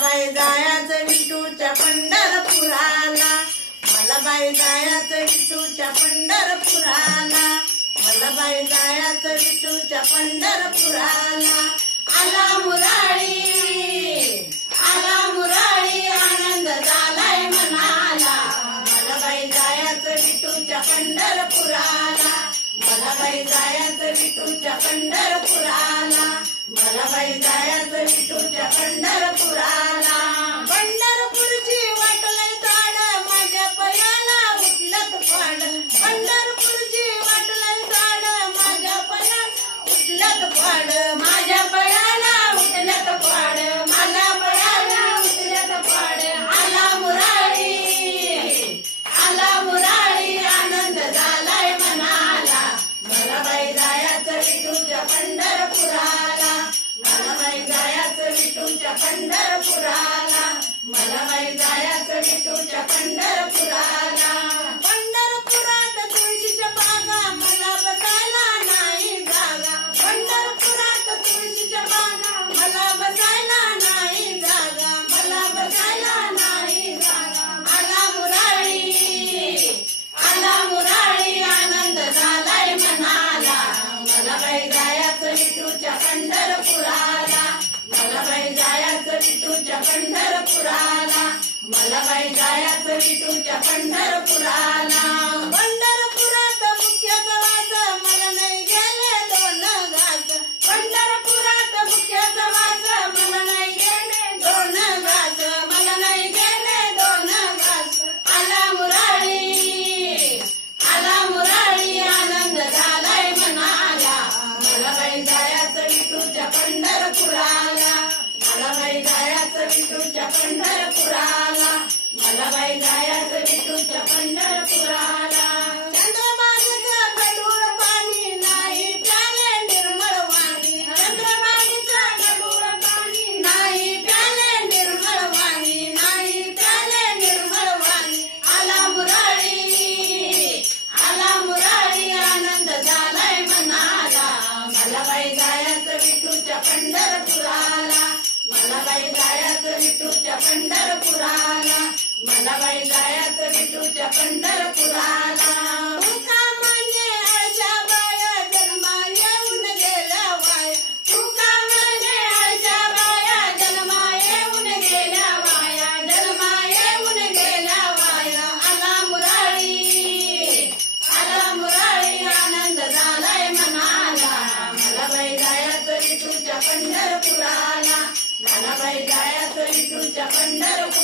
बाई जायचं विठूच्या पंढरपुराला, मला बाई जायचं विठूच्या पंढरपुराला, मला बाई जायचं विठूच्या पंढरपुराला. आला मुरारी, आला मुरारी, आनंद झालाय मनाला. मला बाई जायचं विठूच्या पंढरपुराला, मला बाई जायचं विठूच्या पंढरपुराला, मला बाई जायचं विठूच्या पंढरपुराला. पंढरपूरची वाटलंय झाड, माझ्या पायाला उठलत पाड. पंढरपूरची वाटलंय झाड, माझ्या पायाला उठलत पाड. माझ्या पायाला उठलत पाड, माझ्या पायाला उठलत पाड. आला मुरारी, आला मुरारी, आनंद झालाय मनाला. मला बाई जायचं विठूच्या पंढरपुराला, मला बाई जायचं विठूच्या पंढरपुराला, मला बाई जायचं विठूच्या पंढरपुराला. पंढरपुरात तुळशीच्या बागा, मला बसायला नाही जागा. पंढरपुरात तुळशीच्या बागा, मला बसायला नाही जागा, मला बसायला नाही जागा. आला मुरारी, आला मुरारी, आनंद झालाय मनाला. मला बाई जायचं विठूच्या पंढरपुराला, मला बाई जायचं विठूच्या पंढरपुराला, मला बाई जायचं विठूच्या पंढरपुराला. पंढरपुरात मुख्याचा वास, मला नाही गेले दोन घास. पंढरपुरात मुख्याचा वास, मला नाही गेले दोन घास, मला नाही गेले दोन घास. आला मुरारी, आला मुरारी, आनंद झालाय मनाला. मला बाई जायचं विठूच्या पंढरपुराला, मला बाई जायचं विठूच्या पंढरपुराला, मला बाई जायचं विठूच्या पंढरपुराला. चंद्रभागेचं गढूळ पाणी नाही प्याले निर्मळ वाणी. चंद्रभागेचं गढूळ पाणी नाही प्याले निर्मळ वाणी, नाही प्याले निर्मळ वाणी. आला मुरारी, आला मुरारी, आनंद झालाय मनाला. मला बाई जायचं विठूच्या पंढरपुराला, मला बाई जायचं विठूच्या पंढरपुराला, मला बाई जायचं विठूच्या पंढरपुराला. तुका म्हणे आळशा बाया, जन्मा येऊन गेल्या वाया. तुका म्हणे आळशा बाया, जन्मा येऊन गेल्या वाया, जन्मा येऊन गेल्या वाया. आला मुरारी, आला मुरारी, आनंद झालाय मनाला. मला बाई जायचं विठूच्या पंढरपुराला, मला बाई जायचं विठूच्या पंढरपुराला.